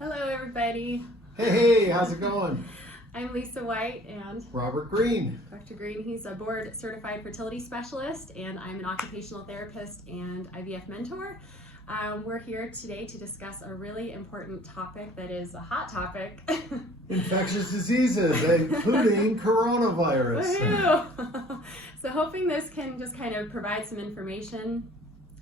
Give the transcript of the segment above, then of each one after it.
Hello, everybody. Hey, how's it going? I'm Lisa White and Robert Greene. Dr. Greene. He's a board certified fertility specialist, and I'm an occupational therapist and IVF mentor. We're here today to discuss a really important topic that is a hot topic. Infectious diseases, including coronavirus. Woohoo! So hoping this can just kind of provide some information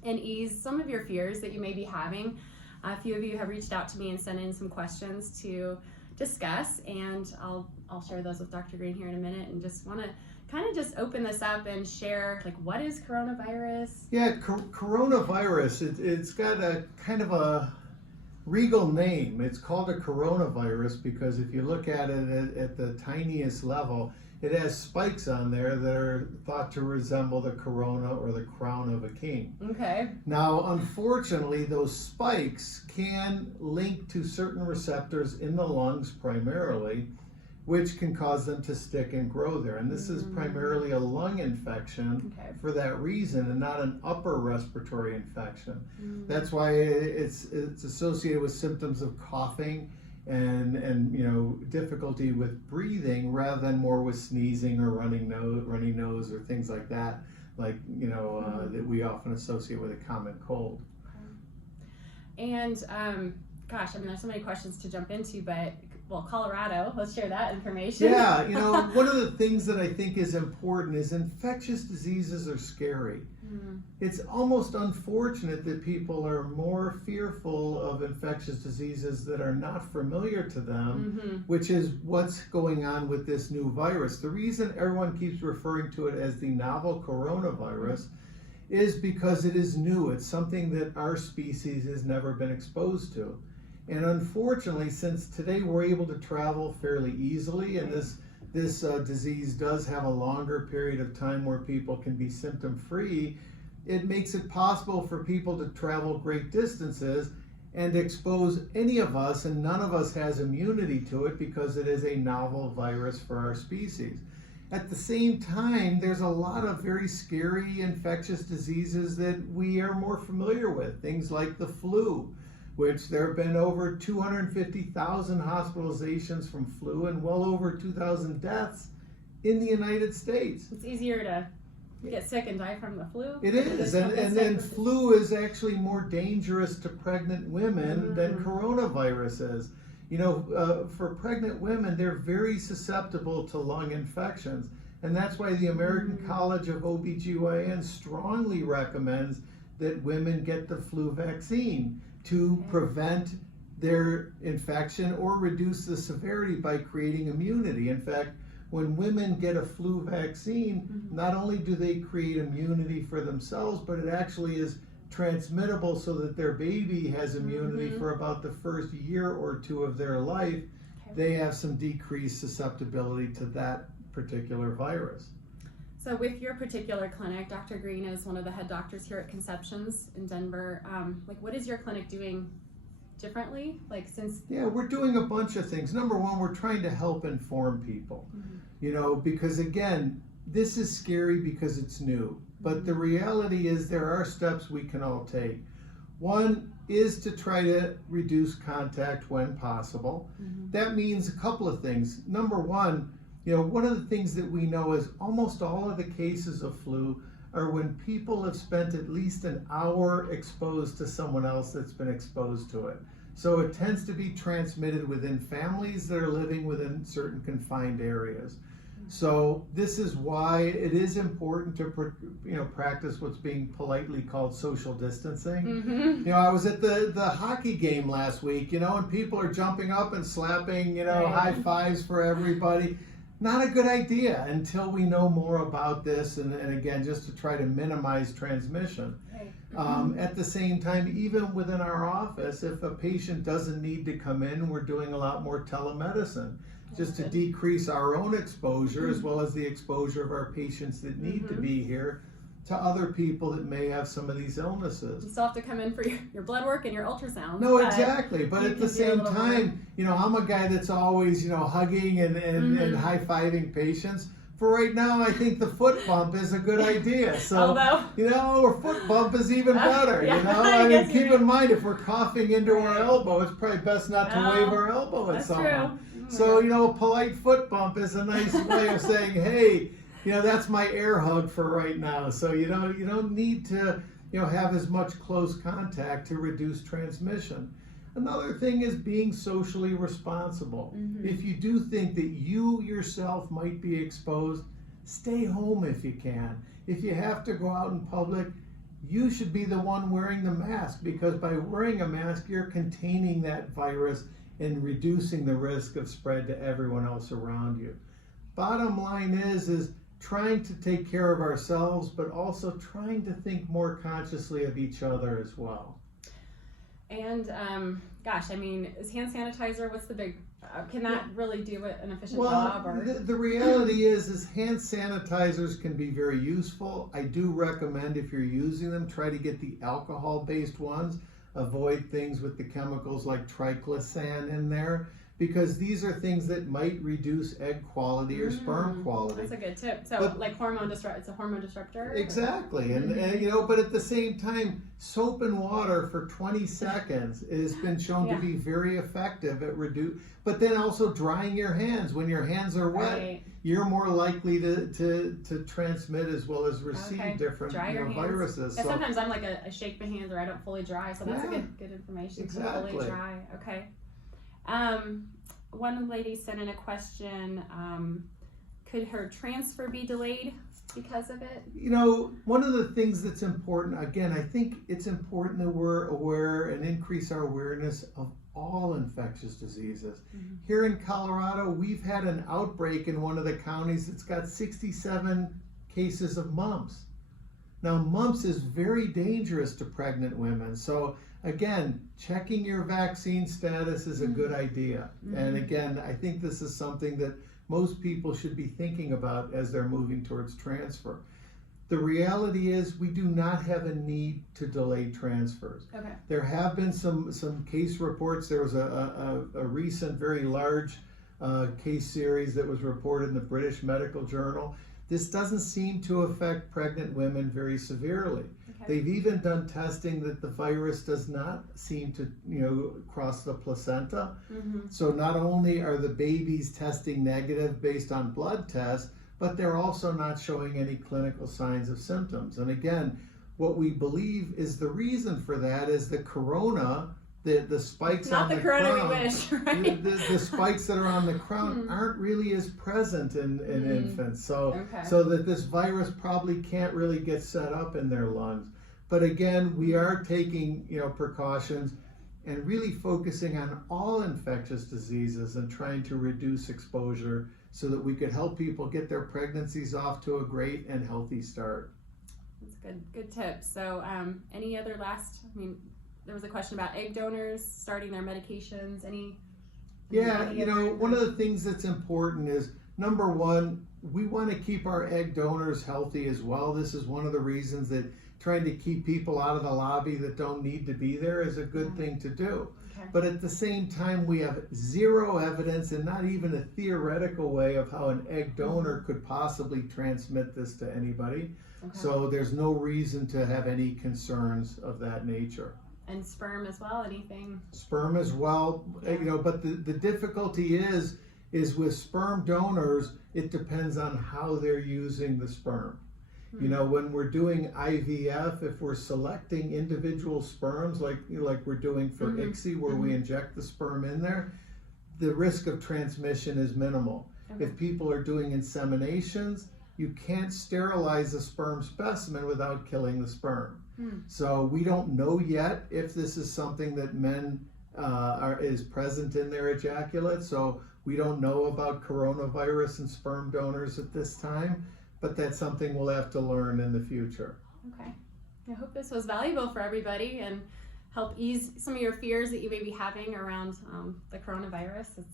and ease some of your fears that you may be having. A few of you have reached out to me and sent in some questions to discuss, and I'll share those with Dr. Greene here in a minute, and just want to kind of just open this up and share, like, what is coronavirus? Yeah, coronavirus, it's got a kind of a regal name. It's called a coronavirus because if you look at it at the tiniest level, it has spikes on there that are thought to resemble the corona or the crown of a king. Okay. Now, unfortunately, those spikes can link to certain receptors in the lungs primarily, which can cause them to stick and grow there. And this is primarily a lung infection for that reason, and not an upper respiratory infection. That's why it's associated with symptoms of coughing and difficulty with breathing rather than more with sneezing or runny nose or things like that, like that we often associate with a common cold. And gosh, I mean, there's so many questions to jump into, but Colorado, let's share that information. Yeah, one of the things that I think is important is infectious diseases are scary. It's almost unfortunate that people are more fearful of infectious diseases that are not familiar to them, which is what's going on with this new virus. The reason everyone keeps referring to it as the novel coronavirus is because it is new. It's something that our species has never been exposed to. And unfortunately, since today we're able to travel fairly easily, and this disease does have a longer period of time where people can be symptom-free, it makes it possible for people to travel great distances and expose any of us, and none of us has immunity to it because it is a novel virus for our species. At the same time, there's a lot of very scary infectious diseases that we are more familiar with, things like the flu, which there have been over 250,000 hospitalizations from flu and well over 2,000 deaths in the United States. It's easier to get sick and die from the flu. It is, and then flu is actually more dangerous to pregnant women than coronavirus is. For pregnant women, they're very susceptible to lung infections, and that's why the American College of OBGYN strongly recommends that women get the flu vaccine to prevent their infection or reduce the severity by creating immunity. In fact, when women get a flu vaccine, not only do they create immunity for themselves, but it actually is transmittable so that their baby has immunity for about the first year or two of their life. They have some decreased susceptibility to that particular virus. So with your particular clinic, Dr. Greene is one of the head doctors here at Conceptions in Denver. What is your clinic doing differently? Yeah, we're doing a bunch of things. Number one, we're trying to help inform people, because again, this is scary because it's new. But the reality is there are steps we can all take. One is to try to reduce contact when possible. That means a couple of things. Number one, one of the things that we know is almost all of the cases of flu are when people have spent at least an hour exposed to someone else that's been exposed to it. So it tends to be transmitted within families that are living within certain confined areas. So this is why it is important to practice what's being politely called social distancing. I was at the hockey game last week, and people are jumping up and slapping, high fives for everybody. Not a good idea until we know more about this, and again, just to try to minimize transmission. At the same time, even within our office, if a patient doesn't need to come in, we're doing a lot more telemedicine, just to decrease our own exposure as well as the exposure of our patients that need to be here to other people that may have some of these illnesses. You still have to come in for your blood work and your ultrasound. No, exactly. But at the same time, I'm a guy that's always, hugging and high-fiving patients. for right now, I think the foot bump is a good idea. So, Although, or foot bump is even better, yeah, I mean, guess keep you're in mind, if we're coughing into our Right. elbow, it's probably best not to wave our elbow at that's someone. true. Oh my So, God. a polite foot bump is a nice way of saying, hey, that's my air hug for right now. So you don't need to, have as much close contact to reduce transmission. Another thing is being socially responsible. Mm-hmm. If you do think that you yourself might be exposed, stay home if you can. If you have to go out in public, you should be the one wearing the mask, because by wearing a mask, you're containing that virus and reducing the risk of spread to everyone else around you. Bottom line is trying to take care of ourselves, but also trying to think more consciously of each other as well. And gosh, I mean, is hand sanitizer, what's the big, can that really do an efficient Well, job? Or? the reality is hand sanitizers can be very useful. I do recommend, if you're using them, try to get the alcohol-based ones. Avoid things with the chemicals like triclosan in there, because these are things that might reduce egg quality or sperm quality. That's a good tip. So, like it's a hormone disruptor? Exactly. And but at the same time, soap and water for 20 seconds has been shown to be very effective at but then also drying your hands. When your hands are wet, Right. you're more likely to transmit as well as receive different viruses. Yeah, so sometimes I'm like a shake my hands, or I don't fully dry, so that's a good information. Exactly. To fully dry. Okay. One lady sent in a question, could her transfer be delayed because of it? One of the things that's important, again, I think it's important that we're aware and increase our awareness of all infectious diseases. Mm-hmm. Here in Colorado, we've had an outbreak in one of the counties that's got 67 cases of mumps. Now, mumps is very dangerous to pregnant women. So again, checking your vaccine status is a good idea. Mm-hmm. And again, I think this is something that most people should be thinking about as they're moving towards transfer. The reality is we do not have a need to delay transfers. Okay. There have been some case reports. There was a recent, very large case series that was reported in the British Medical Journal. This doesn't seem to affect pregnant women very severely. Okay. They've even done testing that the virus does not seem to, cross the placenta. Mm-hmm. So not only are the babies testing negative based on blood tests, but they're also not showing any clinical signs of symptoms. And again, what we believe is the reason for that is the corona, the spikes on the crown. Not the corona we wish, right? The spikes that are on the crown aren't really as present in infants. So that this virus probably can't really get set up in their lungs. But again, we are taking precautions and really focusing on all infectious diseases and trying to reduce exposure so that we could help people get their pregnancies off to a great and healthy start. That's good tip. So any other there was a question about egg donors starting their medications. One of the things that's important is, number one, we want to keep our egg donors healthy as well. This is one of the reasons that trying to keep people out of the lobby that don't need to be there is a good thing to do. Okay. But at the same time, we have zero evidence and not even a theoretical way of how an egg donor could possibly transmit this to anybody. Okay. So there's no reason to have any concerns of that nature. And sperm as well, anything? Sperm as well, but the difficulty is with sperm donors, it depends on how they're using the sperm. When we're doing IVF, if we're selecting individual sperms, like we're doing for ICSI, where we inject the sperm in there, the risk of transmission is minimal. Okay. If people are doing inseminations, you can't sterilize a sperm specimen without killing the sperm. So we don't know yet if this is something that men is present in their ejaculate. So we don't know about coronavirus and sperm donors at this time, but that's something we'll have to learn in the future. Okay. I hope this was valuable for everybody and help ease some of your fears that you may be having around the coronavirus.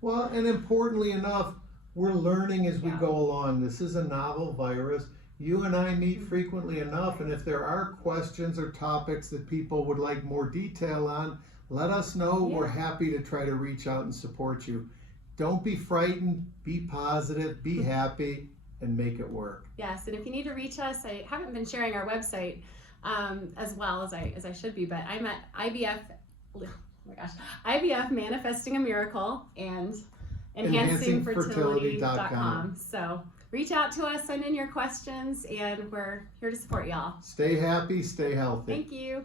Well, and importantly enough, we're learning as we go along. This is a novel virus. You and I meet frequently enough, and if there are questions or topics that people would like more detail on, let us know. Yeah. We're happy to try to reach out and support you. Don't be frightened, be positive, be happy. and make it work. Yes, and if you need to reach us, I haven't been sharing our website as well as I should be, but I'm at IVF Manifesting a Miracle and EnhancingFertility.com. So reach out to us, send in your questions, and we're here to support y'all. Stay happy, stay healthy. Thank you.